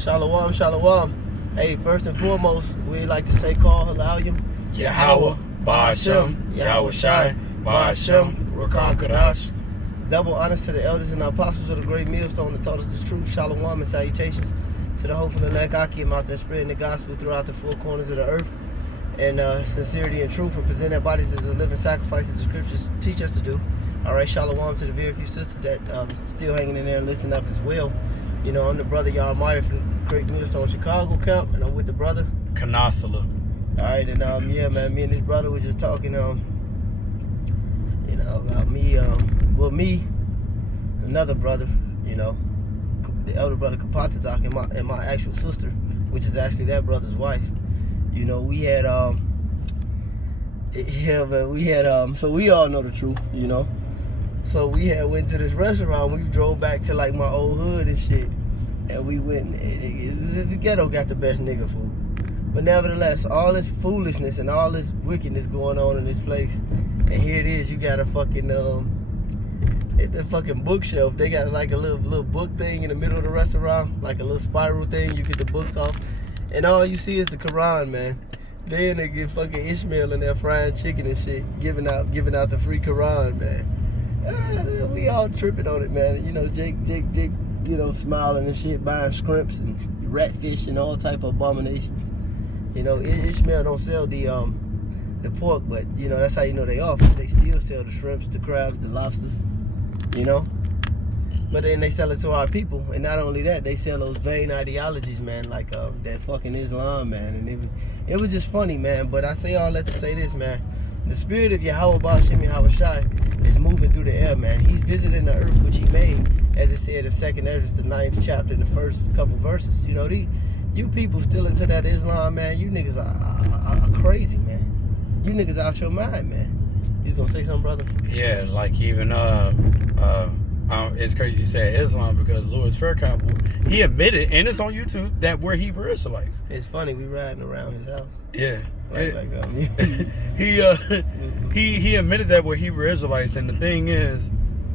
Shalom, shalom. Hey, first and foremost, we like to say call Halayim. Yahweh, Ba'ashem, Yahweh Shai, Ba'ashem, Rakan Kadash. Double honors to the elders and the apostles of the great millstone that taught us the truth. Shalom and salutations to the hopeful elect Akim out there spreading the gospel throughout the four corners of the earth. And sincerity and truth and present their bodies as a living sacrifice as the scriptures teach us to do. All right, shalom to the very few sisters that still hanging in there and listening up as well. You know, I'm the brother Yarmaya from Great Millstone Chicago Camp, and I'm with the brother Kanasala. All right, and yeah, man, me and this brother were just talking, about me, me, another brother, the elder brother Kapatazak and my actual sister, which is actually that brother's wife. You know, we had, so we all know the truth, So we had went to this restaurant. We drove back to like my old hood and shit, and we went. The ghetto got the best nigga food, but nevertheless, all this foolishness and all this wickedness going on in this place, and here it is. You got a fucking at the fucking bookshelf. They got like a little book thing in the middle of the restaurant, like a little spiral thing. You get the books off, and all you see is the Quran, man. Then they get fucking Ishmael in there frying chicken and shit, giving out the free Quran, man. We all tripping on it, man. Jake, smiling and shit, buying scrimps and ratfish and all type of abominations. Ishmael don't sell the pork, but that's how they offer. They still sell the shrimps, the crabs, the lobsters. But then they sell it to our people, and not only that, they sell those vain ideologies, man, like that fucking Islam, man. And it was just funny, man. But I say all that to say this, man. The spirit of Yahweh Ba'ashem Yahweh Shai is moving through the air, man. He's visiting the earth, which he made, as it said in 2nd Ezra, the 9th chapter, in the first couple verses. You people still into that Islam, man. You niggas are crazy, man. You niggas out your mind, man. You gonna say something, brother? Yeah, like even it's crazy you said Islam, because Louis Farrakhan, he admitted, and it's on YouTube, that we're Hebrew Israelites. It's funny, we riding around his house. Yeah. He admitted that we're Hebrew Israelites, and the thing is,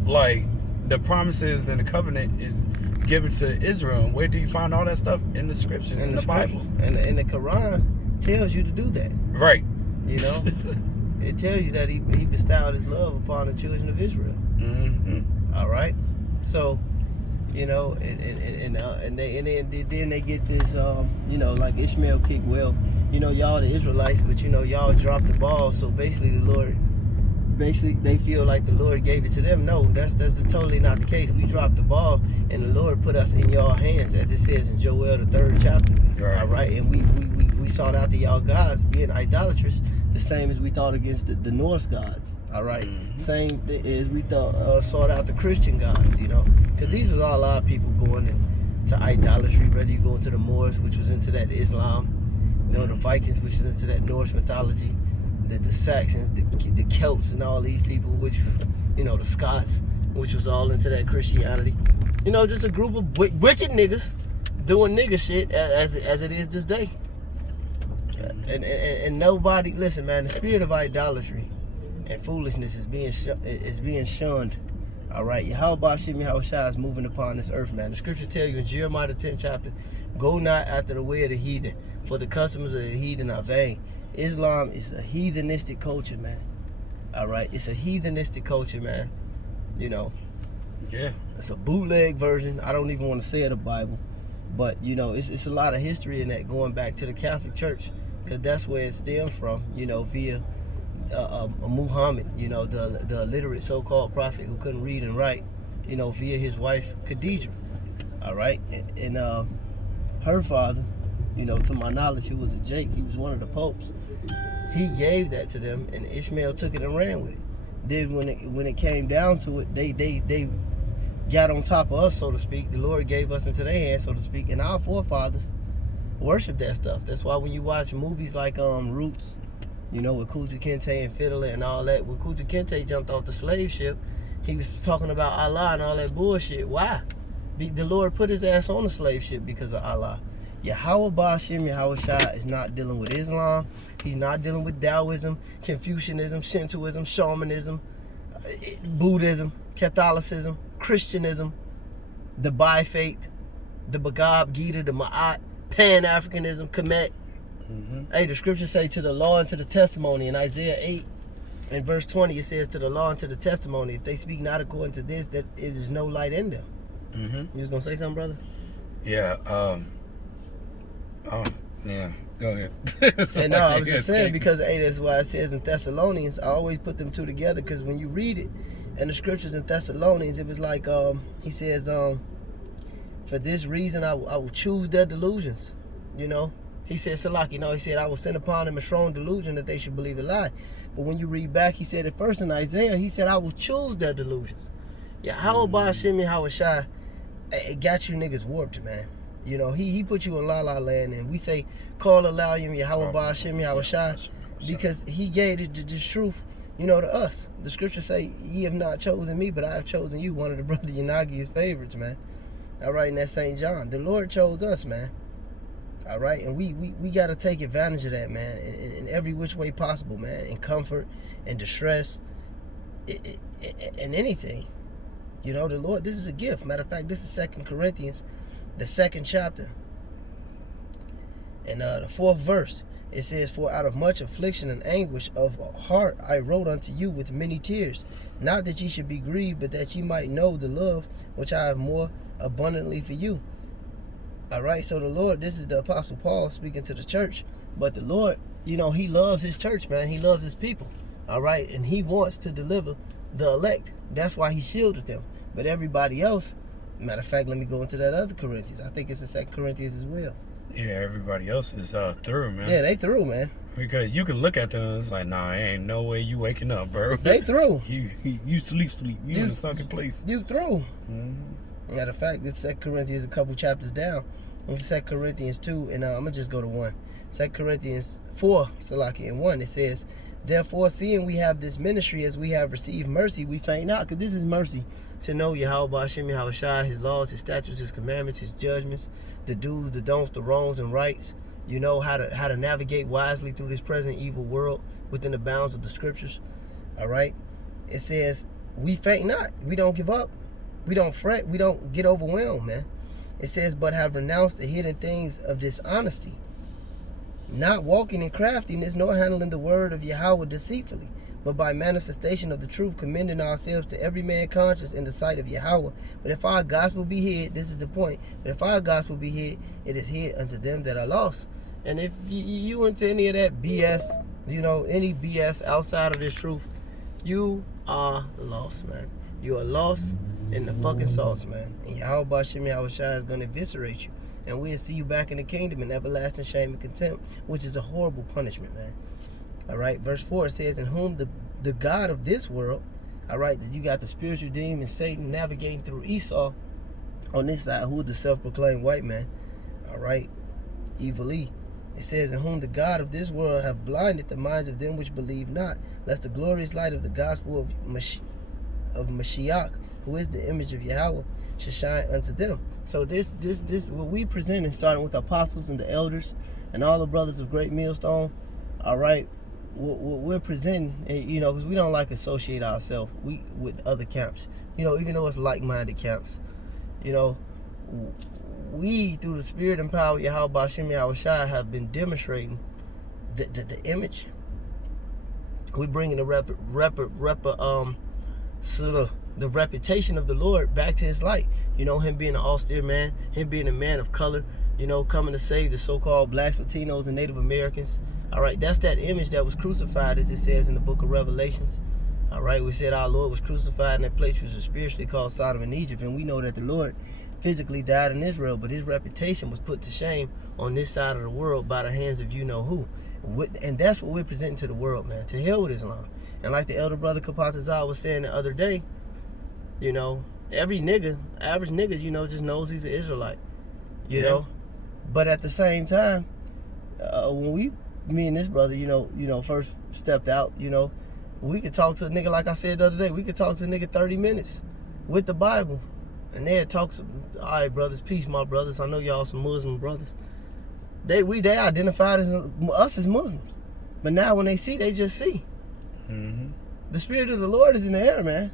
like, the promises and the covenant is given to Israel. And where do you find all that stuff? In the scriptures, in the Bible. And the Quran tells you to do that. Right. It tells you that he bestowed his love upon the children of Israel. Mm-hmm. All right. So, and then they get this, like Ishmael kick. Well, y'all the Israelites, but y'all dropped the ball. So basically, they feel like the Lord gave it to them. No, that's totally not the case. We dropped the ball, and the Lord put us in y'all hands, as it says in Joel, the 3rd chapter. Right. All right, and we sought after y'all gods, being idolatrous, the same as we thought against the Norse gods. All right, mm-hmm. Same as we sought out the Christian gods. Because these was all our people going into idolatry. Whether you go into the Moors, which was into that Islam, the Vikings, which was into that Norse mythology. The Saxons, the Celts, and all these people, which, the Scots, which was all into that Christianity. Just a group of wicked niggas doing nigga shit as it is this day. And nobody, listen, man, the spirit of idolatry and foolishness is being shunned. All right, Yahweh Ba'ashem Yahweh Shai is moving upon this earth, man. The scriptures tell you in Jeremiah the 10th chapter, go not after the way of the heathen, for the customs of the heathen are vain. Islam is a heathenistic culture, man. All right, it's a heathenistic culture, man. Yeah. It's a bootleg version. I don't even want to say it, the Bible, but it's a lot of history in that, going back to the Catholic Church, because that's where it stems from. Via Muhammad, the illiterate so-called prophet who couldn't read and write. Via his wife Khadijah. All right, and her father, to my knowledge, who was a Jake, he was one of the popes. He gave that to them, and Ishmael took it and ran with it. Then when it came down to it, they got on top of us, so to speak. The Lord gave us into their hands, so to speak, and our forefathers worship that stuff. That's why when you watch movies like Roots, with Kunta Kinte and Fiddler and all that, when Kunta Kinte jumped off the slave ship, he was talking about Allah and all that bullshit. Why? The Lord put his ass on the slave ship because of Allah. Yahweh Ba'ashem Yahweh Shai is not dealing with Islam. He's not dealing with Taoism, Confucianism, Shintoism, Shamanism, Buddhism, Catholicism, Christianism, the Baha'i faith, the Bhagavad Gita, the Ma'at, Pan-Africanism, Kemet. Hey, the scriptures say to the law and to the testimony. In Isaiah 8 and verse 20, it says to the law and to the testimony. If they speak not according to this, that is no light in them. You was going to say something, brother? Yeah. Yeah. Go ahead. And no, I was just saying because, hey, that's why it says in Thessalonians, I always put them two together because when you read it in the scriptures in Thessalonians, it was like, he says, for this reason, I will choose their delusions, you know. He said, Salaki, he said, I will send upon them a strong delusion that they should believe a lie. But when you read back, he said at first in Isaiah, he said, I will choose their delusions. Yeah, how about Shimmy, how Shai, it got you niggas warped, man. You know, he put you in La La Land, and we say, call Alayyim, Yahweh Shimmy, how Shai, because he gave the truth, you know, to us. The scriptures say, ye have not chosen me, but I have chosen you. One of the brother Yanagi's favorites, man. All right, and that's St. John. The Lord chose us, man. All right, and we got to take advantage of that, man, in every which way possible, man, in comfort, in distress, in anything. You know, the Lord, this is a gift. Matter of fact, this is 2 Corinthians, the 2nd chapter. And the 4th verse, it says, for out of much affliction and anguish of heart I wrote unto you with many tears, not that ye should be grieved, but that ye might know the love which I have more abundantly for you. All right, so the Lord, this is the Apostle Paul speaking to the church, but the Lord, you know, he loves his church, man. He loves his people, all right, and he wants to deliver the elect. That's why he shielded them. But everybody else, matter of fact, let me go into that other Corinthians. I think it's in 2 Corinthians as well. Yeah, everybody else is through, man. Yeah, they through, man. Because you can look at them and it's like, nah, ain't no way you waking up, bro. They through. You sleep. You in a sunken place. You through. Matter of fact, this 2 Corinthians a couple chapters down. It's 2 Corinthians 2, and I'm going to just go to 1. 2 Corinthians 4, Salaki, and 1, it says, therefore, seeing we have this ministry as we have received mercy, we faint not, because this is mercy, to know Yahweh Hashem Yahweh Shai, his laws, his statutes, his commandments, his judgments, the do's, the don'ts, the wrongs and rights, you know, how to navigate wisely through this present evil world within the bounds of the scriptures. All right? It says, we faint not, we don't give up, we don't fret, we don't get overwhelmed, man. It says, but have renounced the hidden things of dishonesty, not walking in craftiness, nor handling the word of Yahweh deceitfully, but by manifestation of the truth, commending ourselves to every man conscience in the sight of Yahweh. But if our gospel be hid, this is the point, but if our gospel be hid, it is hid unto them that are lost. And if you into any of that BS, you know, any BS outside of this truth, you are lost, man. You are lost in the fucking sauce, man. And Yahweh Shem Yahweh Shai is going to eviscerate you. And we'll see you back in the kingdom in everlasting shame and contempt, which is a horrible punishment, man. All right, verse 4 says, in whom the God of this world, all right, that you got the spiritual demon Satan navigating through Esau on this side, who is the self-proclaimed white man, all right, evil E. It says, in whom the God of this world have blinded the minds of them which believe not, lest the glorious light of the gospel of Mashiach, who is the image of Yahweh, should shine unto them. So this what we presenting, starting with the apostles and the elders and all the brothers of Great Millstone, all right, what we're presenting, you know, because we don't like associate ourselves with other camps, you know, even though it's like-minded camps, you know, we, through the spirit and power of Yahweh Hashem Yahweh Shai, have been demonstrating the image. We're bringing the reputation of the Lord back to his light. You know, him being an austere man, him being a man of color, you know, coming to save the so-called blacks, Latinos, and Native Americans. All right, that's that image that was crucified, as it says in the book of Revelations. All right, we said our Lord was crucified in that place which was spiritually called Sodom and Egypt, and we know that the Lord physically died in Israel, but his reputation was put to shame on this side of the world by the hands of you-know-who. And that's what we're presenting to the world, man. To hell with Islam. And like the elder brother Kapatazar was saying the other day, you know, every nigga, average nigga, you know, just knows he's an Israelite, you know. But at the same time, when me and this brother, you know, first stepped out, you know, we could talk to a nigga, like I said the other day, we could talk to a nigga 30 minutes with the Bible. And they had talks, all right, brothers, peace, my brothers. I know y'all some Muslim brothers. They identified us as Muslims. But now when they see, they just see. The spirit of the Lord is in the air, man.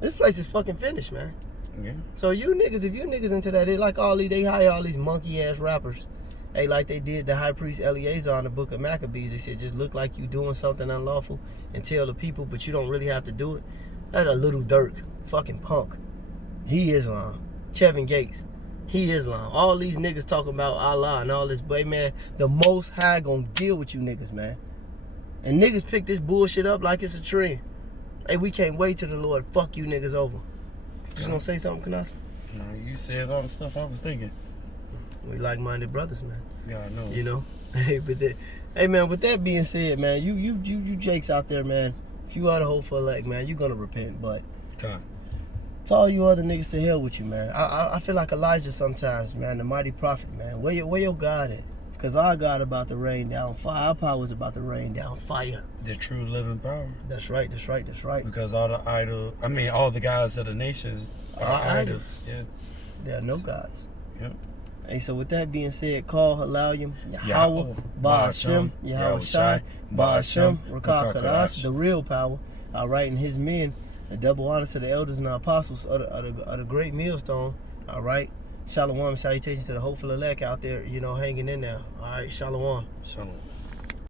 This place is fucking finished, man. Yeah. So you niggas, if you niggas into that, they like all these, they hire all these monkey ass rappers. Hey, like they did the high priest Eleazar in the book of Maccabees. They said just look like you doing something unlawful and tell the people, but you don't really have to do it. That's a Little Dirk, fucking punk. He Islam. Kevin Gates, he Islam. All these niggas talking about Allah and all this, but man, the Most High gonna deal with you niggas, man. And niggas pick this bullshit up like it's a trend. Hey, we can't wait till the Lord fuck you niggas over. You gonna say something, Kanas? No, you said all the stuff I was thinking. We like-minded brothers, man. God knows. You know? Hey, man, with that being said, man, you Jakes out there, man, if you are the hope for elect, man, you gonna repent, but God. to all you other niggas, to hell with you, man. I feel like Elijah sometimes, man, the mighty prophet, man. Where your God at? Because our God about to rain down fire. Our power is about to rain down fire. The true living power. That's right. Because all the gods of the nations are idols. Yeah. There are no gods. Yep. Hey, so with that being said, call Halayim, Yahweh, Ba'ashem, Yahweh Shai, Ba'ashem, Rakah Kadash, the real power. All right, and his men, a double honor to the elders and the apostles of the great millstone. All right. Shalom, salutations to the hopeful elect out there, you know, hanging in there. All right, shalom. Shalom.